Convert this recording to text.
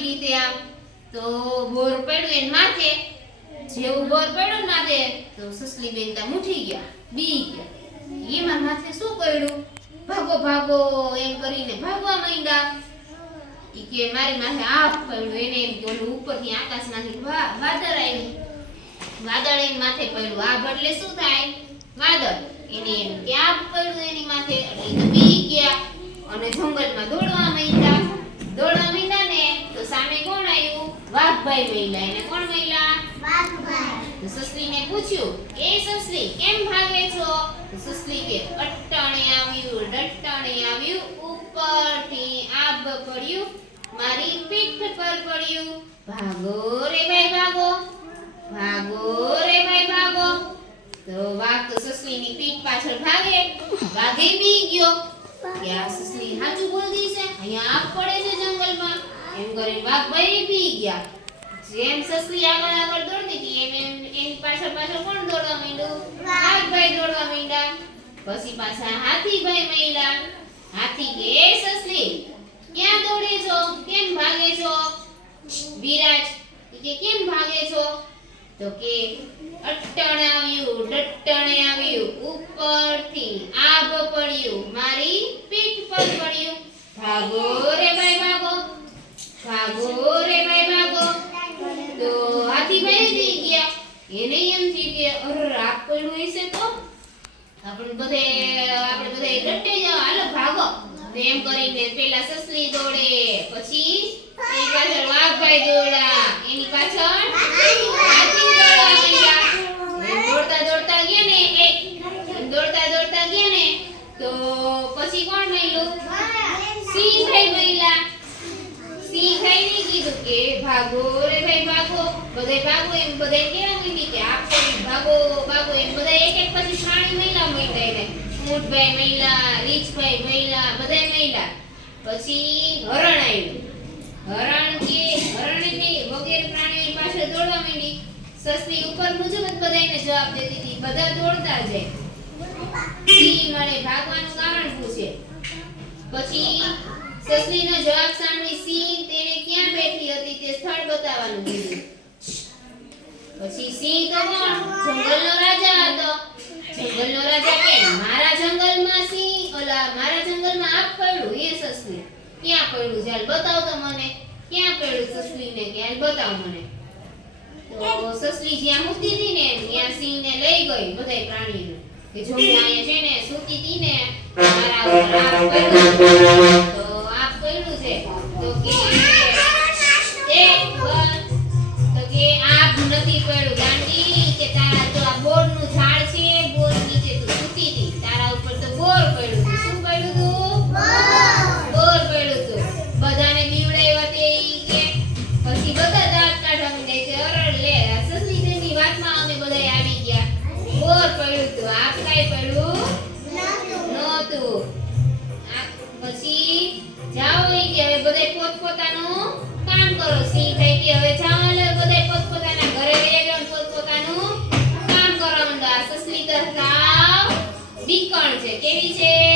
થયા તો બોર પડ્યું એને માથે. જેવું બોર પડ્યું માથે તો સસલી બેન ત્યાં મૂઠી ગયા, બી ગયા. એમાં માથે શું પડ્યું? ભાગો ભાગો, એમ કરીને ભાગવા માંડ્યા. ઈ કે મારી માથે આ પડ્યું, એને એમ કે ઉપરથી આકાશમાંથી વાદળ આવ્યું વાદળ એની માથે પડ્યું. આભ એટલે શું થાય? વાદળ. એને એમ કે આ પડ્યું એની માથે. એટલે બી ગયા. અને જંગલમાં દોડવા માંડ્યા. દોડવા માંડ્યા ને તો સામે કોણ આવ્યું વાઘભાઈ મહિલા એને કોણ મહિલા? તો સસલીને પૂછ્યું એ સસલી કેમ ભાગે છો? તો સસલી કે અટ્ટાણે આવ્યું ડટ્ટાણે આવ્યું ઉપરથી આબ પડ્યું મારી પીઠ પર પડ્યું. ભાગો રે ભાઈ ભાગો. ભાગો રે ભાઈ ભાગો. તો વાઘ તો સસલીની પીઠ પાછળ ભાગે વાઘે બી ગયો. કે આ સસલી સાચું બોલતી છે? અહીંયા આગ પડે છે? જંગલમાં એમ કરીને વાઘ બી ગયા. જેમ સસલી આગળ આગળ દોડતી હતી, એમ એમ એની પાછળ પાછળ કોણ દોડવા માંડ્યું? વાઘભાઈ દોડવા માંડ્યા. પછી પાછા હાથીભાઈ માંડ્યા હાથી કે, "એ સસલી, ક્યાં દોડે છો? કેમ ભાગે છો? વિરાજ કે, કેમ ભાગે છો? તો કે અટણાવ્યું આવ્યું ઉપરથી આભ પડ્યું મારી પીઠ પર પડ્યું ભાગો રે ભાઈ ભાગો ભાગો રે ભાઈ ભાગો તો હાથીભાઈ થઈ ગયા એને એમ થયું કે અરે આપ પડ્યું હશે તો? આપણે બધે આપણે બધે ડટ્ટે જાવ હાલો, ભાગો. તો એમ કરીને પેલા સસલી દોડે, પછી એની પાછળ વાઘભાઈ દોડા એની પાછળ હાથી દોડવા માંડ્યા. એમ દોડતા દોડતા ગયા ને એ એમ દોડતા દોડતા ગયા ને, તો પછી કોણ મળ્યું સિંહ ભાઈ મળ્યા સિંહ ભાઈને કીધું કે, ભાગો રે ભાઈ, ભાગો. બધાય ભાગો એમ બધાય કેવા માંડી કે આપ પણ ભાગો ભાગો એમ બધા પછી શ્રાણી મહિલા માંડ્યા એને ઊંટભાઈ મહિલા રીછભાઈ મહિલા, બધાય મહિલા. પછી હરણ આવ્યું. હરણ કે હરણ કે વગેરે પ્રાણી પાછળ દોડવા માંડી. સસલી ઉપર મુજબ જ બધાને જવાબ દેતી હતી. બધા દોડતા જાય. સિંહ મળે ભાગવાનું કારણ પૂછે પછી સસલીનો જવાબ સાંભળી સિંહ તેને ક્યાં બેઠી હતી તે સ્થળ બતાવવાનું કીધું. પછી સિંહ તો કોણ? જંગલનો રાજા હતો જંગલનો રાજા કે મારા જંગલમાં સિંહ ઓલા મારા જંગલમાં આગ પડ્યું એ સસલી ક્યાં પડ્યું છે? બતાવ તો મને. ક્યાં પડ્યું સસલીને કે? હાલ બતાવ મને. તો સસલી જ્યાં મૂકતી હતી ને, ત્યાં સિંહ ને લઈ ગઈ બધાય પ્રાણીને કે જો અહીંયા છે ને, સૂતી હતી ને, મારા જાઓ એ કે હવે કામ કરો. સી થઈ કે હવે જાઓ એટલે બધા પોત ઘરે લઈ ગયો કામ કરવા માંડો છે. કેવી છે?